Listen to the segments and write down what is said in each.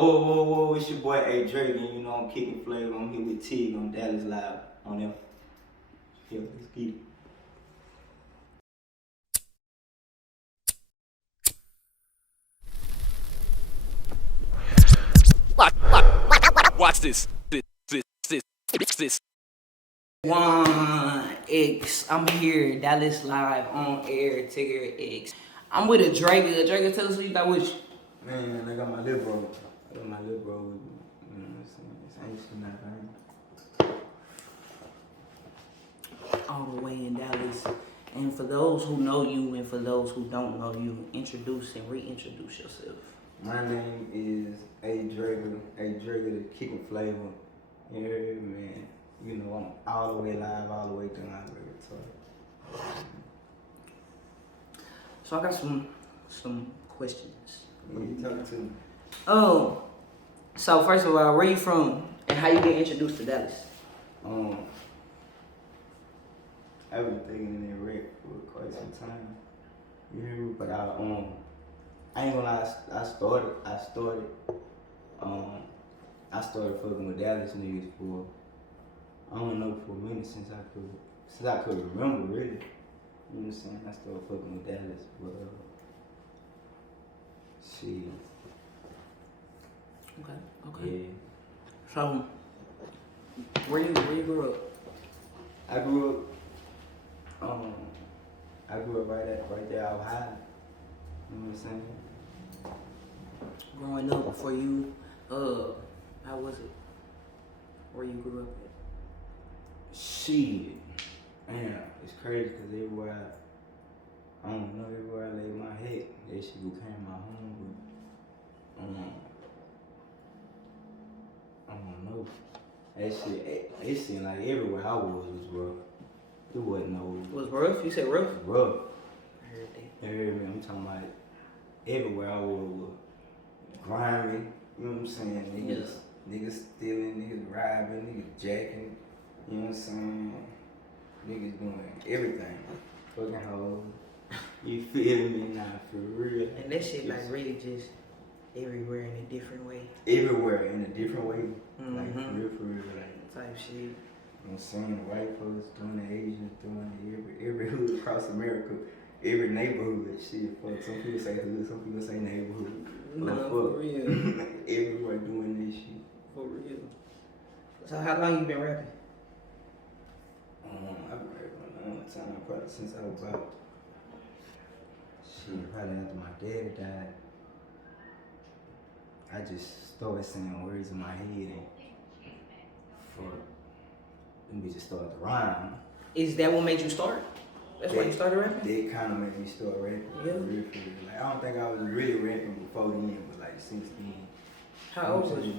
Whoa, it's your boy Adregga, you know I'm kicking flavor, I'm here with TEC on Dallas Live on them. Yeah, let's get it. Watch this. 1X. I'm here, Dallas Live on air, Tigger X. I'm with Adregga. Adregga, tell us who you got with you. Man, I got my little bro. I got my little bro with me. You know what I'm saying? This ain't shit nothing. All the way in Dallas. And for those who know you and for those who don't know you, introduce and reintroduce yourself. My name is Adregga the kicking flavor. You heard me, man. You know, I'm all the way live, all the way down, all the way to So I got some questions. you talk to me. Oh, so first of all, where you from and how you get introduced to Dallas? I've been thinking in that rap for quite some time. You hear me? But I ain't gonna lie, I started fucking with Dallas niggas for, I don't know, for a minute since I could remember really. You know what I'm saying? I started fucking with Dallas, but shit. Okay. Yeah. So where you grew up? I grew up right there out high. You know what I'm saying? Growing up before you, how was it? Where you grew up at? Shit. Man, it's crazy because everywhere I don't know, everywhere I laid my head, that shit became my home. But, I don't know. That shit, it seemed like everywhere I was rough. It wasn't no. Was rough? You said rough? Rough. I heard that. You heard me? I'm talking about everywhere I was grimy. You know what I'm saying? Niggas stealing, niggas robbing, niggas jacking. You know what I'm saying? Niggas doing everything. Fucking hoes. You feel me? Nah, for real. And that shit like really just everywhere in a different way. Everywhere in a different way. Mm-hmm. Like for real, like type shit. you know what I'm saying? White folks doing it, Asians doing it, every hood across America, every neighborhood. Shit, fuck. Some people say hood, some people say neighborhood. No, for real. Everywhere doing this shit. For real. So how long you been rapping? I've been rapping a long time, probably since I was about, probably after my daddy died. I just started saying words in my head and we just started to rhyme. Is that what made you start? That's why you started rapping? That kind of made me start rapping. Yeah. For real. Like, I don't think I was really rapping before then, but like since then. How old was you?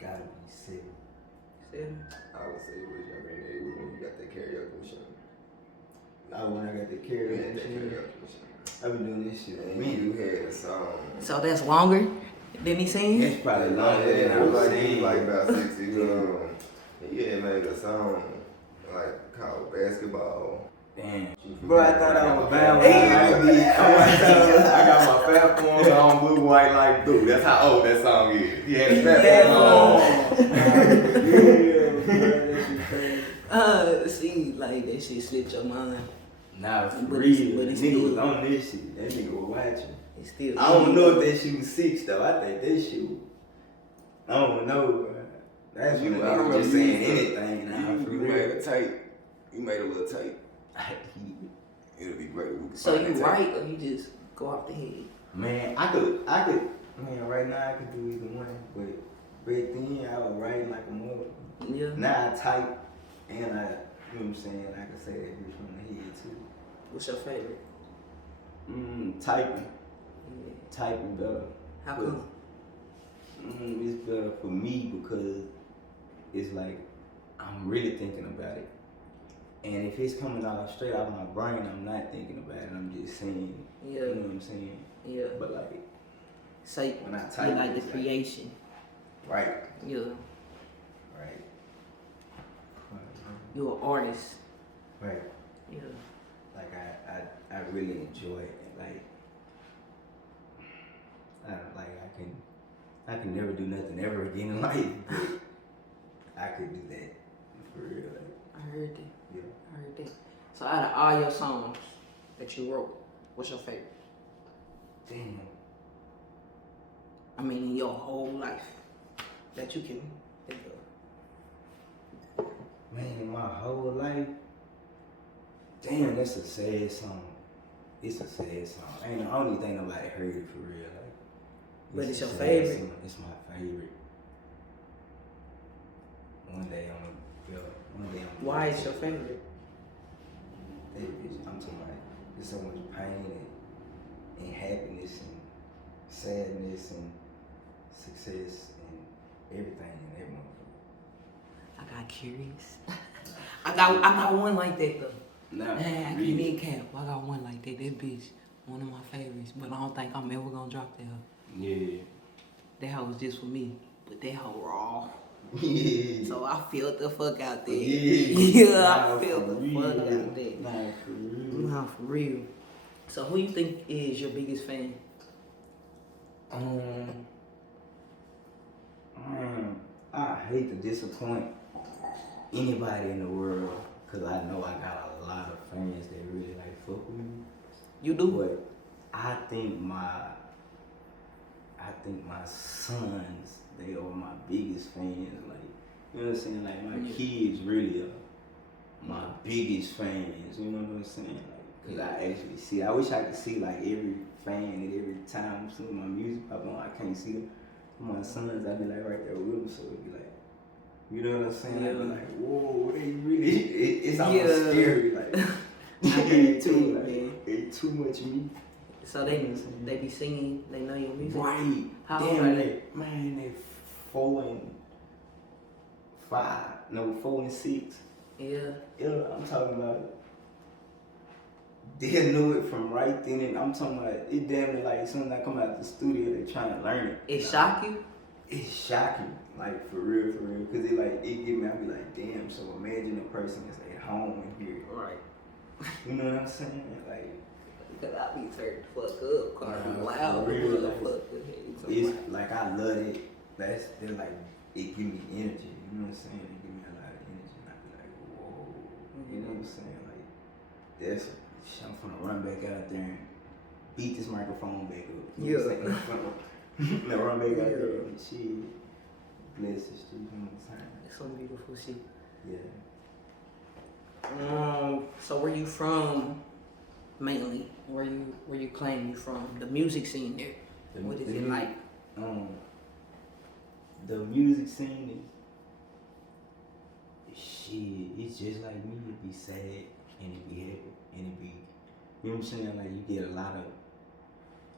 Gotta be 7. 7? I would say it was younger than it was when you got that karaoke machine. When I got the You karaoke had that machine. karaoke machine. I've been doing this shit. And you had a song. So that's longer than he sing? It's probably longer than I it was was like saying. like about 60. He had made a song like called Basketball. Damn. Bro, I thought I was bad when I got my platform on blue, white, like blue. That's how old that song is. He had a Yeah. See, like that shit slipped your mind. Nah, for But real. it's Nigga was still- on this shit. That nigga was watching. It's still. I don't know if that shit was 6 though. I think that shit was, I don't know, bro. That's when You the nigga was just you- saying anything now. For You real. made a tape. You made a little tape. It'll be great if we could So find you that tape. write or you just go off the head? Man, I mean, right now I could do either one, but back then I was writing like a mother. Yeah. Now I type and you know what I'm saying, I can say that bitch from the head too. What's your favorite? Typing. Yeah. Typing better. How come? It's better for me because it's like I'm really thinking about it. And if it's coming out straight out of my brain, I'm not thinking about it. I'm just saying it. Yeah. You know what I'm saying? Yeah. But like, So when I type, you like the it's creation. Right. Yeah. Right. You're an artist. Right. Yeah. Like I really enjoy it. Like I can I can never do nothing ever again in life, but I could do that for real. Like, I heard that. yeah. I heard that. So out of all your songs that you wrote, what's your favorite? Damn. I mean, in your whole life that you can think of. Man, my whole life. Damn, that's a sad song. It's a sad song. Ain't the only thing nobody heard it for real. Like, But it's a your sad favorite? song. It's my favorite. One day I'm gonna feel. One day I'm. Why is your favorite? I'm talking about. There's so much pain and happiness and sadness and success and everything in that motherfucker. I got curious. I got one like that though. Nah, Man, I can't really. even cap. I got one like that. That bitch, one of my favorites. But I don't think I'm ever gonna drop that hoe. Yeah. That hoe was just for me. But that hoe raw. Yeah. So I felt the fuck out there. Yeah. I Nah, felt for the real. fuck out there. Nah, for real. Nah, for real. So who you think is your biggest fan? I hate to disappoint anybody in the world, cause I know I got a lot of fans that really like fuck with me. You do? But I think my sons, they are my biggest fans. Like, you know what I'm saying? Like my kids really are my biggest fans. You know what I'm saying? Like, cause I actually see. I wish I could see like every fan at every time some of my music pop on. I can't see them. My sons, I be like right there with them, so it'd be like, you know what I'm saying? Yeah. I be like, whoa, they really. It's almost Yeah. scary. Like, I heard too, like, man. It's too much me. So they be singing, they know your music? Right. How old Damn, are they? Man, they 4 and 5. No, 4 and 6. Yeah. Yeah, I'm talking about. They knew it from right then, and I'm talking about it. Damn near like as soon as I come out the studio, they trying to learn it. It shock you? It's shocking, like for real, cause it like it get me. I be like, damn. So imagine a person that's at home and hear it. Right. You know what I'm saying? Like. Because I be turned the fuck up, car be Nah, loud, for real, like, motherfucker. It's like I love it. They're like it give me energy. You know what I'm saying? It give me a lot of energy. And I be like, whoa. You know what I'm saying? Like that's. I'm finna run back out there and beat this microphone back up. You know what I'm saying? Now run back out there and shit. Bless the street. You know what I'm saying? It's some beautiful shit. Yeah. So where you from? Mainly, where you claim you from? The music scene there. What is it like? The music scene is shit. It's just like me. It be sad and it be happy and it be, you know what I'm saying? Like you get a lot of,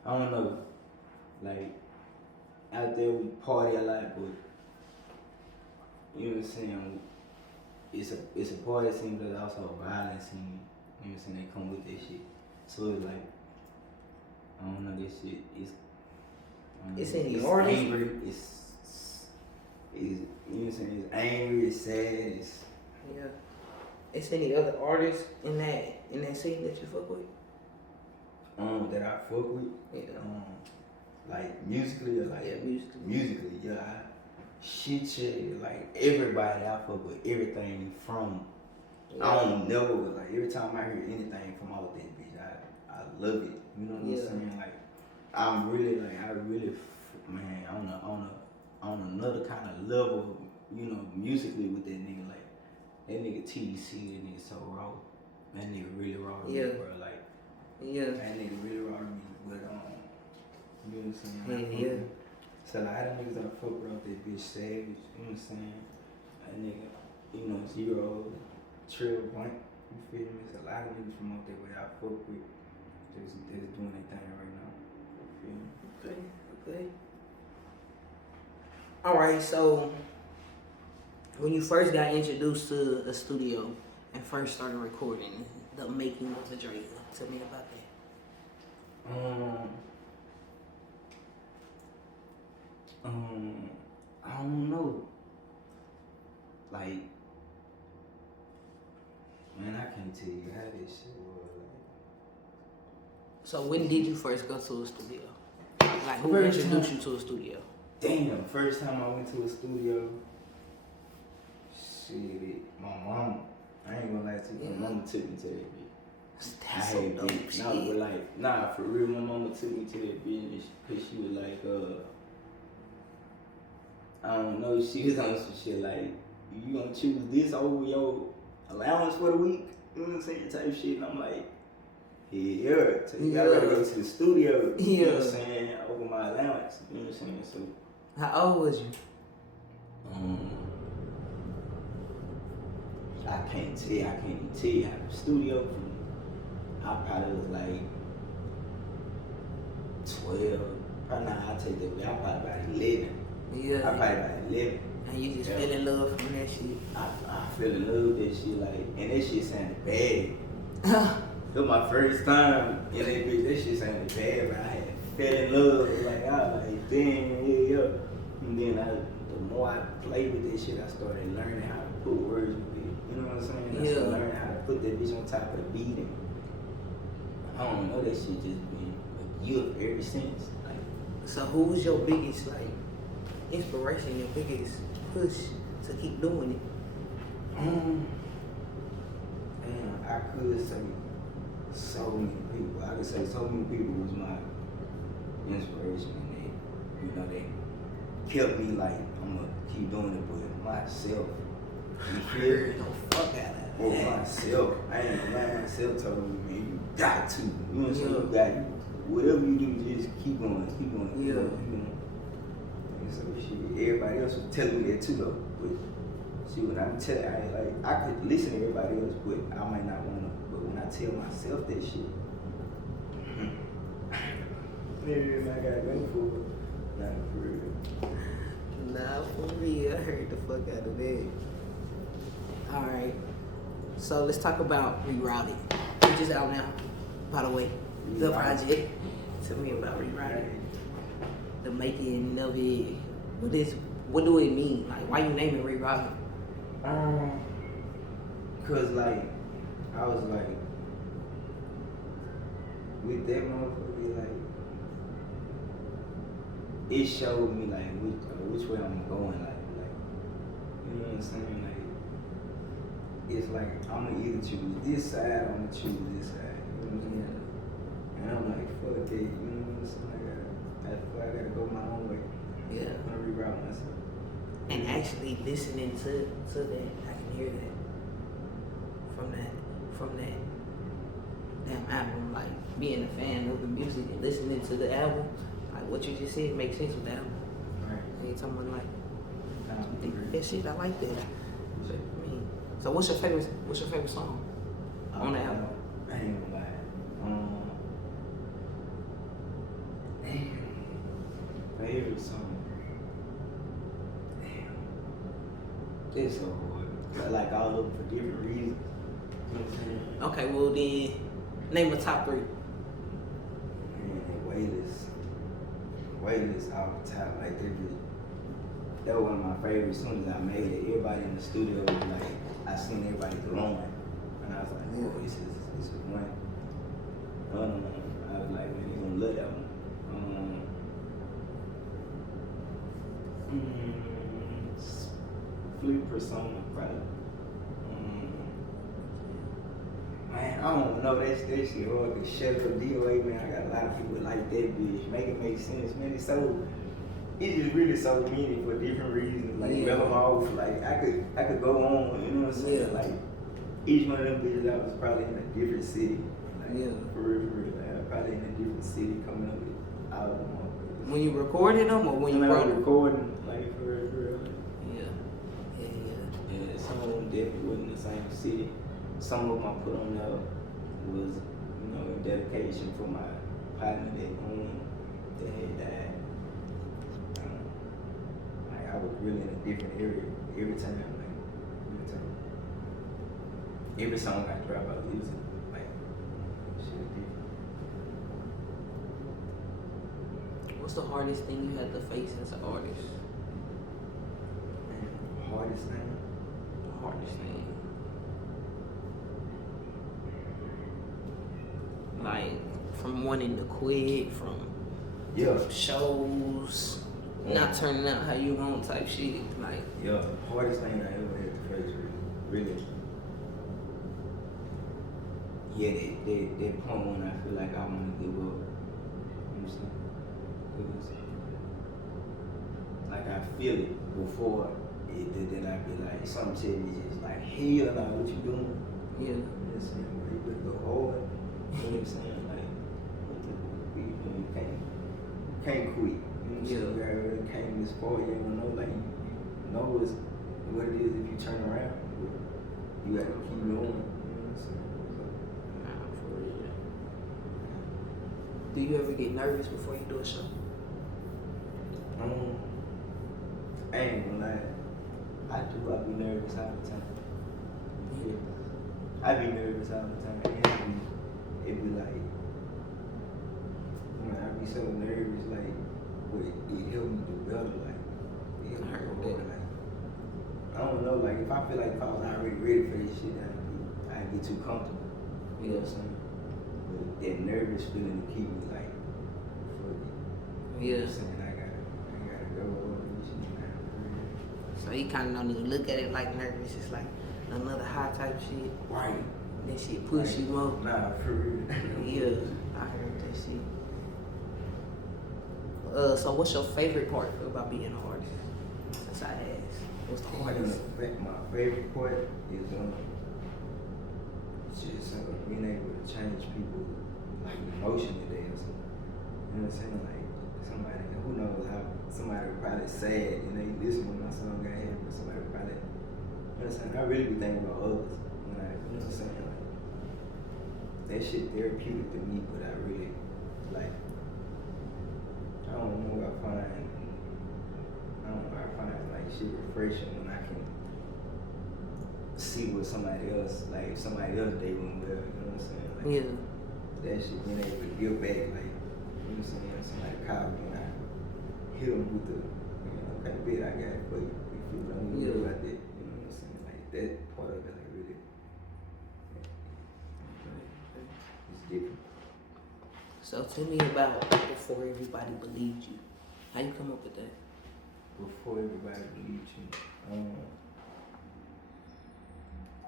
I don't know, like out there we party a lot, but you know what I'm saying? It's a party scene, but it's also a violent scene. You know what I'm saying? They come with that shit. So it's like, I don't know, this shit is. It's in the it's artist. angry. It's you know what I'm saying? It's angry. It's sad. It's Yeah. It's any other artists in that scene that you fuck with? that I fuck with. Yeah. Like musically or like Yeah, musically. musically, yeah. Shit, like everybody I fuck with, everything from. Yeah. I don't know, like every time I hear anything from all that bitch, I love it. You know what I'm saying? Like I'm really like man on another kind of level, you know, musically with that nigga. Like that nigga TEC, that nigga so raw. That nigga really raw to me, bro. Like that nigga really raw to me. But you know what I'm saying? Yeah. So like, I don't niggas that fuck around that bitch Savage. You know what I'm saying? That nigga, you know, Zero. Trill Blank, you feel me? There's a lot of niggas from out there where I fuck with that's doing their thing right now. You feel me? Okay. Alright, so when you first got introduced to a studio and first started recording, the making of Adregga, tell me about that. I don't know. Like, man, I can't tell you how this shit was. Like, So when did you first go to a studio? Like who First introduced time. you to a studio? Damn, first time I went to a studio, shit, my mama, I ain't gonna lie to you, my mama took me to that bitch. That's so dope shit. No, but like, nah, for real, my mama took me to that bitch because she was like, I don't know, she was on some shit like, you gonna choose this over your allowance for the week? You know what I'm saying? Type shit. And I'm like, yeah. So I gotta go to the studio. You know what I'm saying? Over my allowance. You know what I'm saying? So. How old was you? I can't even tell you how the studio from, I probably was like 12. Probably not, I'll take that way. I probably about 11. Yeah. I probably about 11. And you just fell in love from that shit. I fell in love with that shit, like, and that shit sounded bad. It was my first time in that bitch, that shit sounded bad, but I had fell in love. Like, I was like, damn, yeah. And then the more I played with that shit, I started learning how to put words with it. You know what I'm saying? I started learning how to put that bitch on top of the beat. And I don't know, that shit just been a gift ever since. Like, so who was your biggest, like, inspiration, your biggest push to keep doing it? Man, I could say so many people. I could say so many people was my inspiration, and they, you know, they kept me like, I'm gonna keep doing it with myself. You feel me? No fuck out of Or that. myself. I ain't gonna lie, myself told me, man, you got to. You know what I'm saying? Yeah. You got to. Whatever you do, just keep going, keep going, keep Yeah. going, keep going. And so shit, everybody else was telling me that too though. But see, when I'm telling, I could listen to everybody else, but I might not wanna. But when I tell myself that shit, maybe I gotta go for it. Not for real. Nah, for me, I heard the fuck out of that. Alright, so let's talk about Rerouted, which is out now, by the way. The project. Tell me about Rerouted. The making of it. What do it mean? Like, why you name it Rerouted? Cause like, I was like, with that motherfucker, like, it showed me like which way I'm going, like, you know what I'm saying? Like, it's like I'm gonna either choose this side or I'm gonna choose this side. You know what I'm saying? And I'm like, fuck it, you know what I'm saying? I gotta go my own way. Yeah. I'm gonna reroute myself. And actually listening to that, I can hear that from that album, like being a fan of the music and listening to the album, like what you just said makes sense with the album. Right. And someone like Agree. that shit, I like that. I mean, so what's your favorite song on the album? I ain't gonna lie. Damn. Favorite song. Damn. It's so hard. I like all of them for different reasons. You know what I'm saying? Okay, well then, name a top 3. Man, Waitlist off the top, like that was one of my favorites. As soon as I made it, everybody in the studio was like, I seen everybody glowing, and I was like, oh, this is one. I was like, man, you gonna love that one. Flip Persona, probably. Man, I don't know, that shit hard to shut up DOA, man. I got a lot of people like that bitch. Make it make sense, man. It's just really so many for different reasons. Like, Mellow off, like, I could go on, you know what I'm saying? Yeah. Like, each one of them bitches, I was probably in a different city. Like, for real. Like, I was probably in a different city coming up with all of them. When you recorded them or when you wrote them? Recording, like, for real. Yeah. Yeah, some of them definitely wasn't in the same city. Some of them I put on there was, you know, in dedication for my partner that had died. Like, I was really in a different area every time. Every song I drop, I was using like shit different. What's the hardest thing you had to face as an artist? Man, hardest thing. The hardest thing. Like, from wanting to quit, from shows, not turning out how you want type shit. Like, yeah, hardest thing I ever had to face, really. Yeah, that point when I feel like I want to give up. You know what I'm saying? 'Cause, like I feel it before then I be like, something tell me just like, hell nah, what you doing? yeah. You know what I'm saying? Bro, you better go hard. You know what I'm saying? Like, you can't quit. You know what I'm saying? You already came this far, you don't know, like, you know what it is if you turn around. You gotta keep going. You know what I'm saying? Nah, for real. Do you ever get nervous before you do a show? I ain't gonna lie. I be nervous all the time. Yeah. I be nervous all the time. And it be like, I be so nervous, like, but it help me do better, like, it help me go hard, like, I don't know, like, if I feel like if I was already ready for this shit, I'd get too comfortable, you know what I'm saying? But that nervous feeling to keep me, like, fuck it. You know what I'm saying? I gotta go over this shit, man. So you kind of don't even look at it like nervous. It's like another high type shit. Right. That shit push you up. Nah, for real. Yeah, I heard that shit. So what's your favorite part about being an artist? Since I asked, what's the hardest? My favorite part is just being able to change people like emotionally or something. You know what I'm saying? Like somebody who knows how somebody probably sad, you know, you listen when my song got hit, but somebody probably, you know what I'm saying? I really be thinking about others when I, you know what I'm saying? Like that shit therapeutic to me, but I really like. I don't know. I find like shit refreshing when I can see what somebody else, like if somebody else they went well. You know what I'm saying? Like, Yeah. That shit being able to give back, like you know what I'm saying? Somebody called me and I hit them with the, you know, okay, bit I got it for you. If you don't know about that, you know what I'm saying? Like that part of it, like really, it's different. So tell me about before everybody believed you. How you come up with that? Before everybody believed you.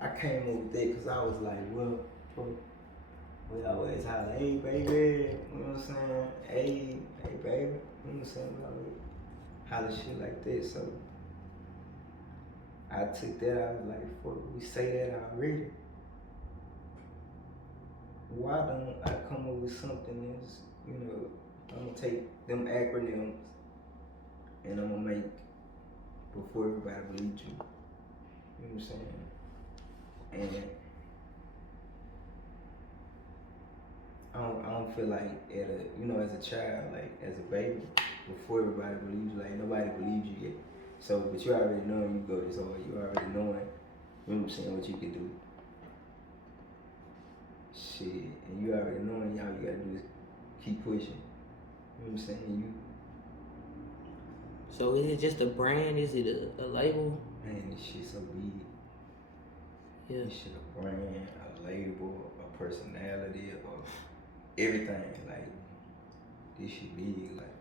I came up with that because I was like, well, we always holler, hey baby, you know what I'm saying? Hey baby, you know what I'm saying? We always holler shit like that. So I took that, I was like, fuck, we say that already. Why don't I come up with something that's, you know, I'm gonna take them acronyms and I'm gonna make before everybody believes you. You know what I'm saying? And I don't feel like as a child, like as a baby, before everybody believes you, like nobody believes you yet. So, but you already know you go this hard, you already knowing, you know what I'm saying, what you can do. Shit, and you already knowing all you gotta do is keep pushing. You know what I'm saying? So is it just a brand? Is it a label? Man, this shit so big. Yeah. This shit a brand, a label, a personality, or everything. Like, this shit big. Like,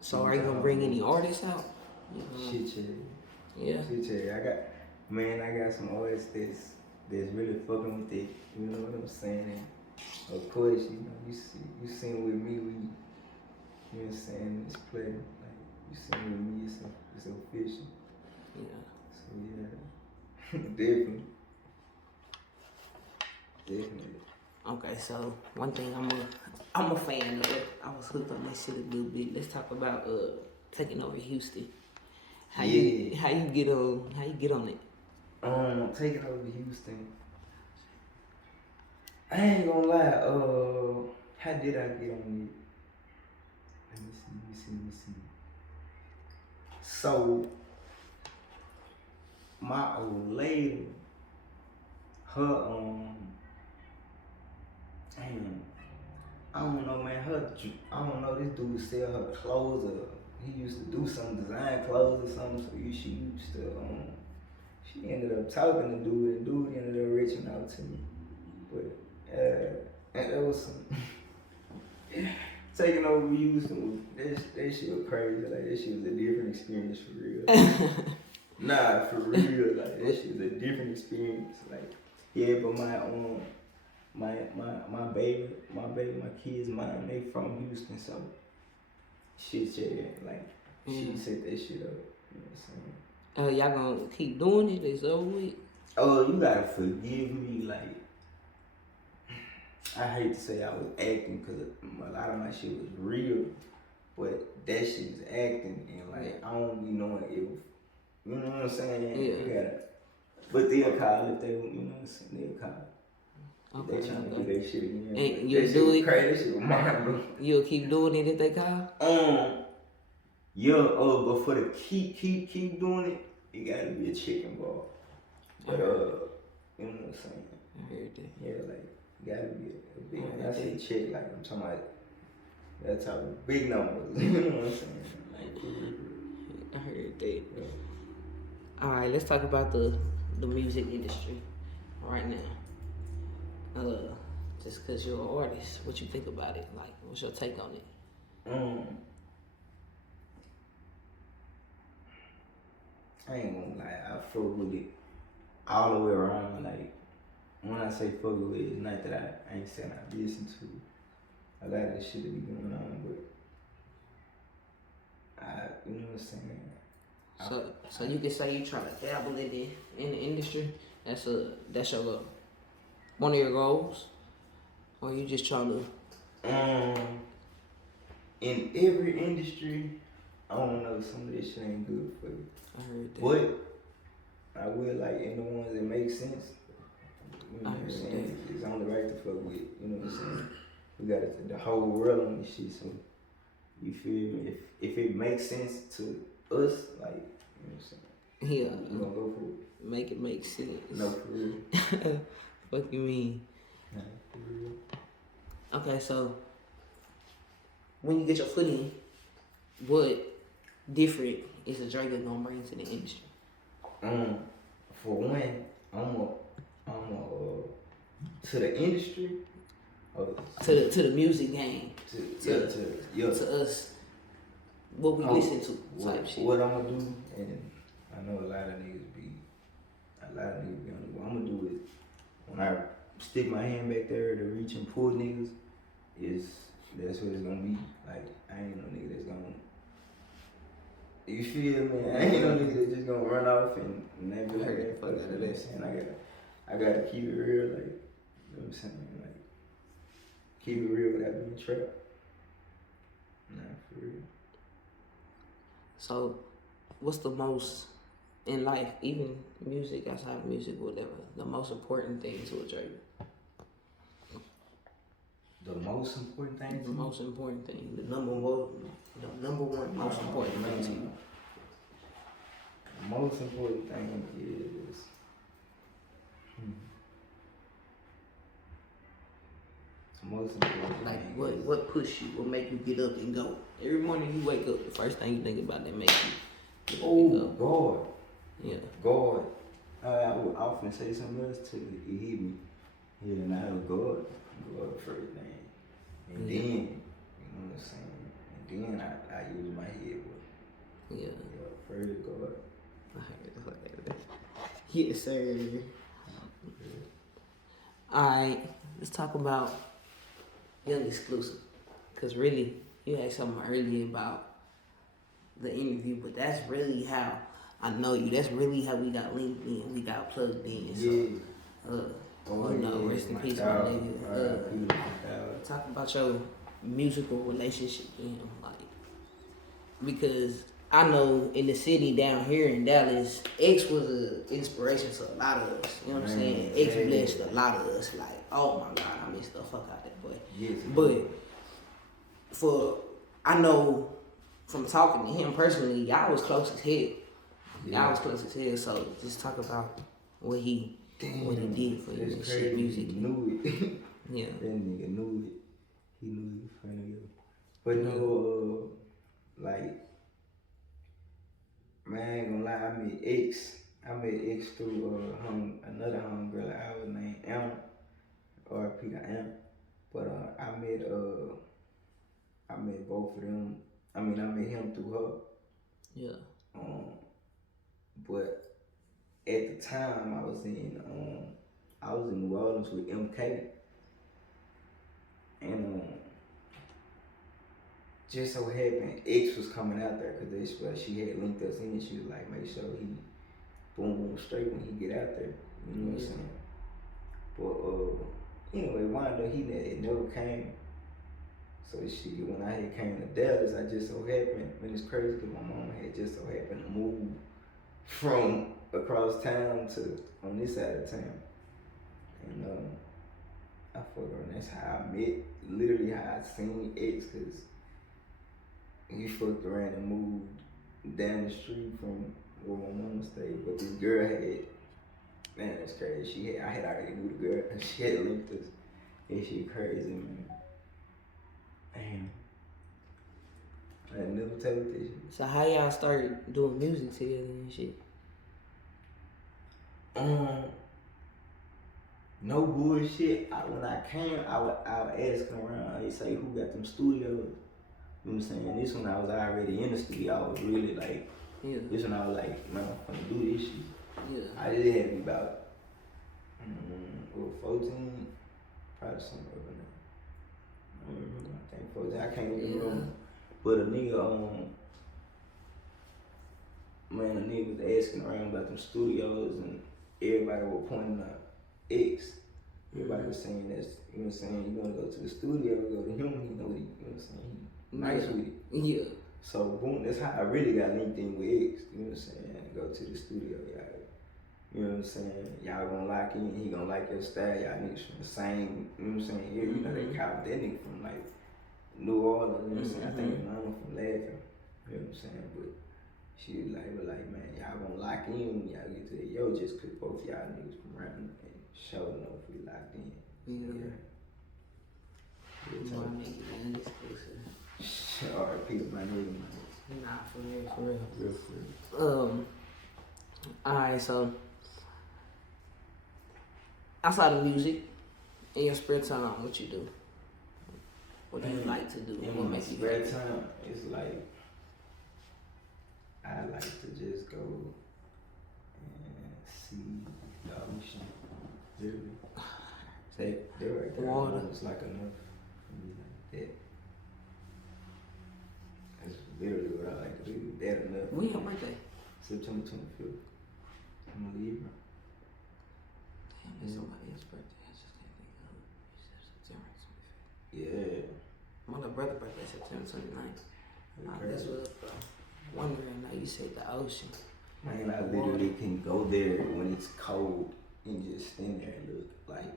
So are you gonna bring any artists out? Shit, yeah. Shit, I got some artists that's really fucking with it. You know what I'm saying? And of course, you know, you seen with me, you know what I'm saying? It's platinum. Like, you seen with me, it's official. Yeah. So yeah, definitely. Okay, so one thing I'm a fan of. I was hooked on that shit a little bit. Let's talk about taking over Houston. How you get on it? Taking over Houston. I ain't gonna lie. How did I get on it? Let me see. So my old lady, her I don't know, man. I don't know. This dude sell her clothes, or he used to do some design clothes or something. So she used to she ended up talking to dude, and dude ended up reaching out to me. But and there was taking over Houston, that shit was crazy. Like, that shit was a different experience for real. Nah, for real. Like, that shit was a different experience. Like, yeah, but my baby, my kids, mine, they from Houston, so shit, yeah, like, she set that shit up. You know what I'm saying? Y'all gonna keep doing it? It's over with? Oh, you gotta forgive me, like, I hate to say I was acting because a lot of my shit was real, but that shit was acting, and like, I don't be knowing if, you know what I'm saying? Yeah. You gotta, but they'll call if they, you know what I'm saying? They'll call. Okay, They trying to do that shit again. And you'll do it? Crazy, that shit was mind blowing. You'll keep doing it if they call? Yeah, but for the keep doing it, it gotta be a chicken ball. But you know what I'm saying? I heard that. Yeah, like, gotta be a big one. I say check, like, I'm talking about, that's how big numbers. You know what I'm saying? Like, I heard that. Yeah. All right, let's talk about the music industry right now. Just because you're an artist, what you think about it? Like, what's your take on it? I ain't gonna lie, I fuck with it all the way around. Like, when I say fuck with it, it's not that I ain't saying I listen to a lot of the shit that be going on, but you know what I'm saying? So you can say you trying to dabble in the industry. That's your one of your goals, or you just trying to? In every industry, I don't know, some of this shit ain't good for you. I heard that. But I will, like, in the ones that make sense. You know what I'm saying? It's only right to fuck with. You know what I'm saying? We got the whole world on this shit, so you feel me? If it makes sense to us, like, you know what I'm saying? Yeah. We gonna go for it. Make it make sense. No, for real. Fuck you mean? Nah, for real. Okay, so when you get your foot in, what different is Adregga gonna bring to the industry? For one, I'm to the industry, to the music game, to us, what we listen to, type shit. What I'm gonna do, and I know a lot of niggas be on the what I'm gonna do is, when I stick my hand back there to reach and pull niggas, that's what it's gonna be. Like, I ain't no nigga that's gonna, you feel me? I ain't no nigga that's just gonna run off and never like that. Fuck out of that. Saying I gotta keep it real, like, you know what I'm saying? Like, keep it real without being trapped. Nah, for real. So, what's the most in life, even music, outside of music, whatever, the most important thing to Adregga? The most important thing? The most important thing, the number one most important thing to you. The most important thing is the most important like thing. What push you? What make you get up and go? Every morning you wake up, the first thing you think about that makes you get up and go. God. Yeah. God. I would often say something else till it hit me. Yeah, now God first thing. And then, you know what I'm saying? And then I use my head with. Yeah. First God. I heard the fuck out of that. Yes, sir. Alright, let's talk about Young Exclusive. Cause really, you had something earlier about the interview, but that's really how I know you. That's really how we got linked in. We got plugged in. So, rest in peace, my nigga. Talk about your musical relationship with him, like, because I know in the city down here in Dallas, X was an inspiration to a lot of us. You know what I'm saying? X blessed a lot of us. Like, oh my God, I miss the fuck out that boy. Yes, but I know from talking to him personally, y'all was close as hell. Y'all was close as hell. So just talk about what he did for you and shit, music. He knew it. Yeah. That nigga knew it. He knew it from the But no, like, man, I ain't gonna lie, I met X through another homegirl I was named Am, or Peter Am. But I met I met both of them. I mean, I met him through her. Yeah. But at the time, I was in New Orleans with MK, and just so happened X was coming out there because that's what she had linked us in. She was like, make sure he boom straight when he get out there. You know what I'm saying? But it wound up it never came. So when I had came to Dallas, I just so happened, it's crazy because my mom had just so happened to move from across town to on this side of town. And I fucked her, and that's how I met, literally how I seen X, because he fucked around and moved down the street from where my mama stayed. But this girl that's crazy. I had already knew the girl, and she had linked us. And she crazy, man. Damn. I had never told this shit. So how y'all started doing music together and shit? No bullshit. When I came, I would ask them around. They say, who got them studios? You know what I'm saying? This one I was already in the studio. I was really like, this one I was like, man, I'm gonna do this shit. Yeah. I just had to be about 14, probably somewhere over there. I think 14. I can't even remember. But a nigga was asking around about them studios, and everybody was pointing out X. Everybody was saying that's, you know what I'm saying, you wanna go to the studio, go to him, he know, you know what I'm saying, he nice with it. Yeah. So boom, that's how I really got linked in with X, you know what I'm saying, go to the studio, y'all. You know what I'm saying? Y'all gonna lock in, he gonna like your style, y'all niggas from the same, you know what I'm saying? Here, you know, they copied that nigga from like New Orleans, you know what I'm saying? I think his mama from Laughing, you know what I'm saying? But she was like, man, y'all gonna lock in when y'all get to the just cause both y'all niggas from around and show enough we locked in. Yeah. My nigga, man, this closer. R.I.P. my nigga, man. Nah, for real. Real for real. Alright, so outside of music, in your spare time, what you do? What do you like to do? In What my makes you spare happy? time, it's like I like to just go and see the ocean. Literally. They're right there. Water. It's like enough for me like that. That's literally what I like to do. That enough. When your birthday? September 25th. I'm a Libra. Damn, it's somebody else's birthday. I just can't think of it. You said September 25th. Yeah. My little brother's birthday is September 29th. That's what wondering now you said the ocean. Man, I literally can go there when it's cold and just stand there and look like,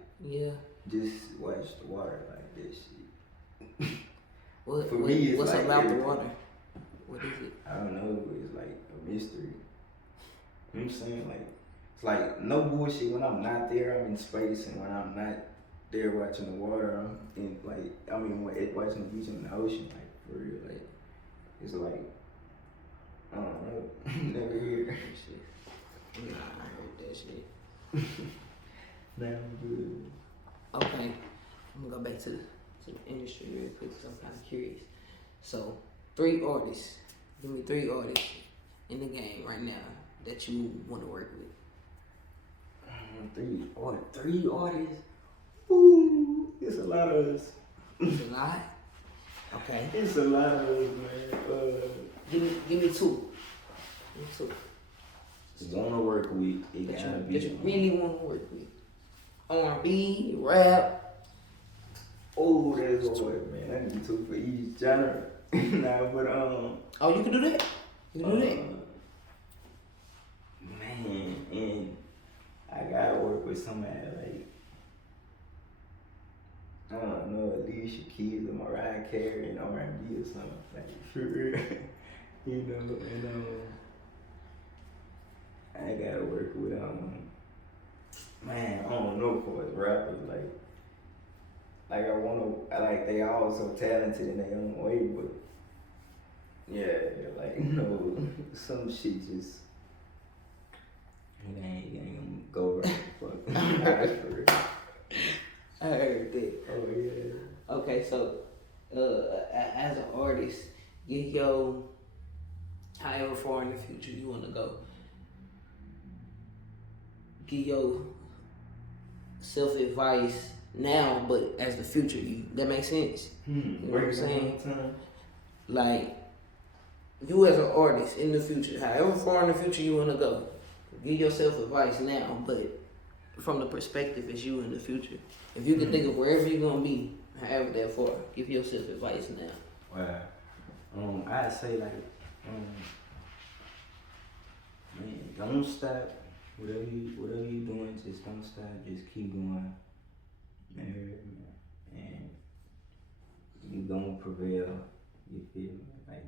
just watch the water like this shit. What's like about the everything. water? What is it? I don't know, but it's like a mystery. You know what I'm saying? Like, it's like no bullshit. When I'm not there, I'm in space, and when I'm not there watching the water, I'm in watching the beach and the ocean, like for real. Like, it's like, I don't know. Never hear that shit. Nah, I heard that shit. Nah, I'm good. Okay, I'm gonna go back to the industry real quick because I'm kind of curious. So, 3 artists. Give me 3 artists in the game right now that you want to work with. 3 artists. Ooh, it's a lot of us. It's a lot. Okay. It's a lot of us, man. Give me 2. Give me 2. Wanna work with it gotta be that you really want to work with. R&B, rap. Oh, that's hard, man. I need 2 for each genre. Nah, but Oh, you can do that. You can do that. Man, and I gotta work with somebody like, I don't know, Alicia Keys or Mariah Carey and R&B or something, like, for real. You know, and I gotta work with man, I don't know for as rappers, like they all so talented in their own way, but yeah, like, you know, some shit just it ain't gonna go right. Fuck. I heard that. Oh yeah. Okay, so as an artist, get your however far in the future you want to go. Give your self advice now, but as the future you. That makes sense. You know what I'm saying? Like you as an artist in the future, however far in the future you want to go, give yourself advice now, but from the perspective as you in the future. If you can think of wherever you're gonna be, however that far, give yourself advice now. Well, I'd say like, man, don't stop. Whatever you doing, just don't stop. Just keep going. Man, and you gonna prevail. You feel me? Like,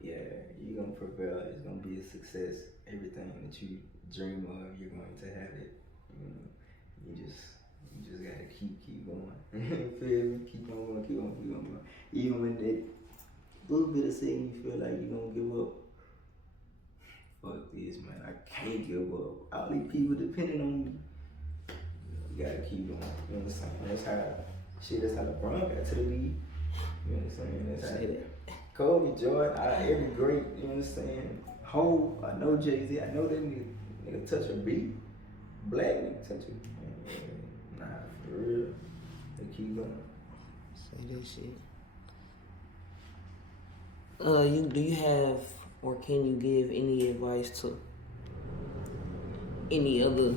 yeah, you gonna prevail. It's gonna be a success. Everything that you dream of, you're going to have it. You just gotta keep going. Feel me? Keep on going. Even when that little bit of second you feel like you're gonna give up. Fuck this, man. I can't give up. All these people depending on you. You gotta keep going. You know what I'm saying? That's how LeBron got to the league. You know what I'm saying? That's how Kobe, Jordan, every great, you know what I'm saying? Ho, I know Jay-Z, I know that nigga touch a beat. Black nigga touch a nah, for real. They keep going. Say that shit. Do you have or can you give any advice to any other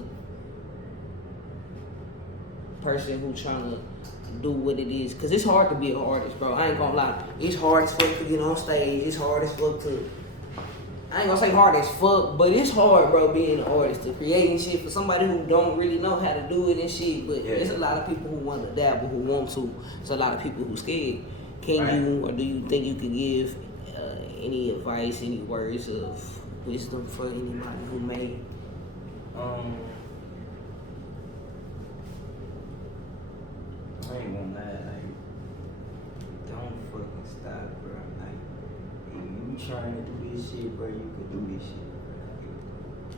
person who trying to do what it is? Cause it's hard to be an artist, bro. I ain't gonna lie. It's hard as fuck to get on stage. It's hard as fuck to. I ain't gonna say hard as fuck, but it's hard, bro, being an artist, to creating shit for somebody who don't really know how to do it and shit. But there's a lot of people who want to dabble, who want to. There's a lot of people who scared. Can you, or do you think you could give any advice, any words of wisdom for anybody who may? I ain't gonna lie, like, don't fucking stop, bro. Like, if you trying to do this shit, bro, you can do this shit, bro.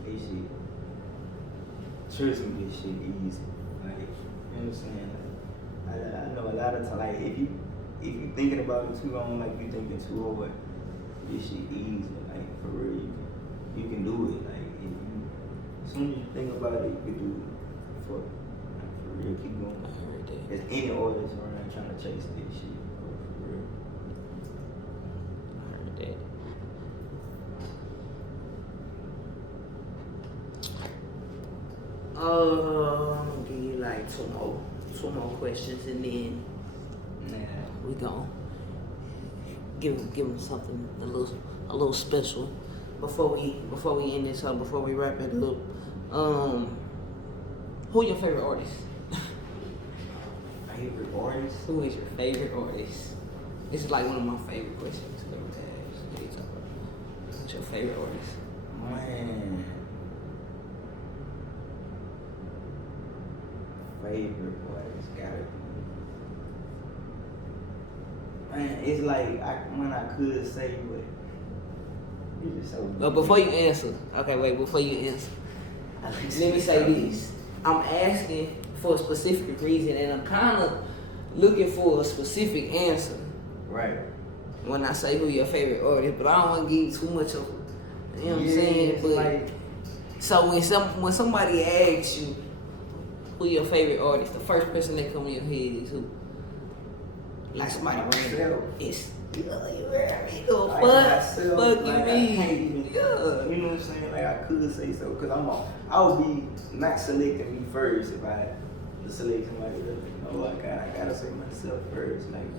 This shit, trust me, this shit easy. Like, you know what I'm saying? Like, I know a lot of times, like, if you thinking about it too long, like, you thinking too hard, this shit easy. Like, for real, you can do it. Like, if you, as soon as you think about it, you can do it. For real, keep going. There's any artists around trying to chase this shit, bro, for real. I heard that. I'm gonna give you like two more questions, and then we gon' give them something a little special before we end this up, before we wrap it up. Who your favorite artist? Favorite artist? Who is your favorite artist? This is like one of my favorite questions to ever ask. What are you talking about? What's your favorite artist? Man. Favorite artist gotta be. Man, it's like I could say, but it's just so. But before you answer, before you answer, let me say this. I'm asking for a specific reason, and I'm kind of looking for a specific answer. Right. When I say who your favorite artist, but I don't want to give you too much of it. You know what I'm saying? But like, so when somebody asks you who your favorite artist, the first person that come in your head is who? Like somebody random. It's you heard me go fuck you mean? You know what I'm saying? Like, I could say so, cause I would be not selecting me first if I had to select somebody else. I gotta say myself first. Like,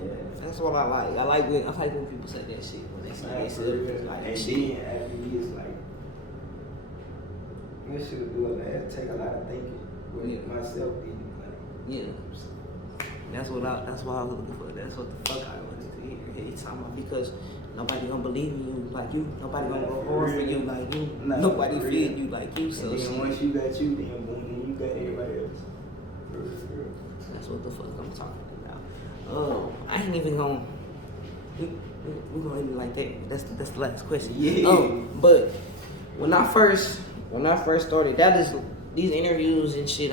yeah. That's what I like. I like when people say that shit when they say themselves. Like, and then after years, like, you should do it. Man. Take a lot of thinking with myself. Yeah. That's what I was looking for. That's what the fuck I wanted to hear. He's talking about, because nobody gonna believe in you like you. Nobody gonna go hard for you like you. Nobody feel you like you. So and then once you got you, then boom, you got everybody else. That's what the fuck I'm talking about. I ain't even gonna. We gonna end it like that. That's the last question. Yeah. But when I first started, that is these interviews and shit.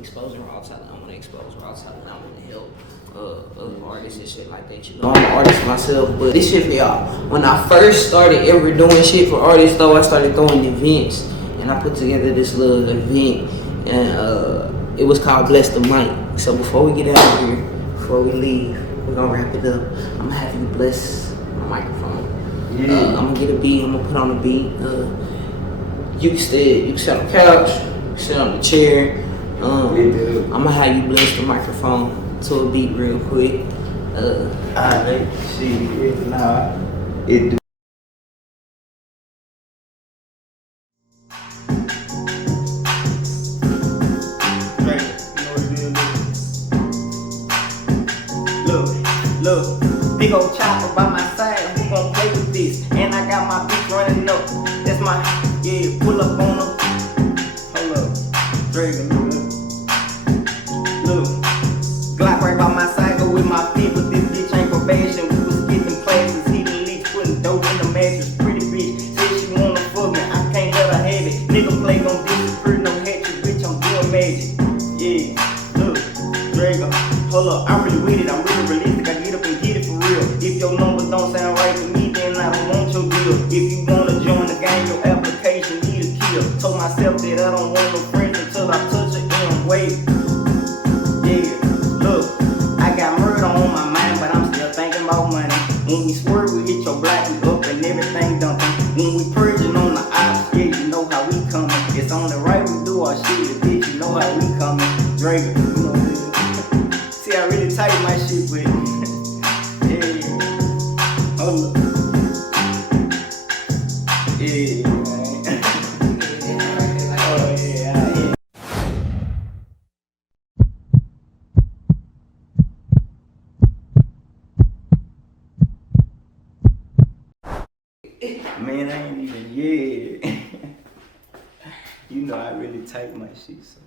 exposing raw talent. I want to expose raw talent. I want to help other artists and shit like that. You know, I'm an artist myself, but this shit for y'all. When I first started ever doing shit for artists, though, I started throwing events, and I put together this little event, and it was called Bless the Mic. So before we get out of here, before we leave, we're gonna wrap it up. I'm gonna have you bless my microphone. I'm gonna get a beat. I'm gonna put on a beat. You can sit on the couch, sit on the chair. I'm gonna have you bless the microphone to a beat real quick. Alright, shit, nah, it do. Look, big old chopper by my side, who gon' play with this? And I got my beat running up, that's my, yeah, pull up on them. Hold up, Adregga, look, Glock right by my side, go with my feet, but this bitch ain't probation. We was skipping classes, hitting leaks, putting dope in the mattress. Pretty bitch, said she wanna fuck me, I can't let her have it. Nigga play gon' disappear, no hatred, bitch, I'm doing magic. Yeah, look, Adregga, hold up, I'm really with it, I'm really realistic, I get up and get it for real. If your numbers don't sound right to me, then I don't want your deal. If you wanna join the gang, your application need a kill. Told myself that I don't want no friends until I touch an M. Wait, yeah, look, I got murder on my mind, but I'm still thinking about money. When we swerve, we hit your block, we up and everything dumping. When we purging on the ops, yeah, you know how we coming. It's only right we do our shit, bitch, you know how we coming. Adregga, you know this. See, I really tight my shit, but yeah, hold up, yeah, man. Oh yeah. Man, I ain't even, yeah. You know I really type my shit, so.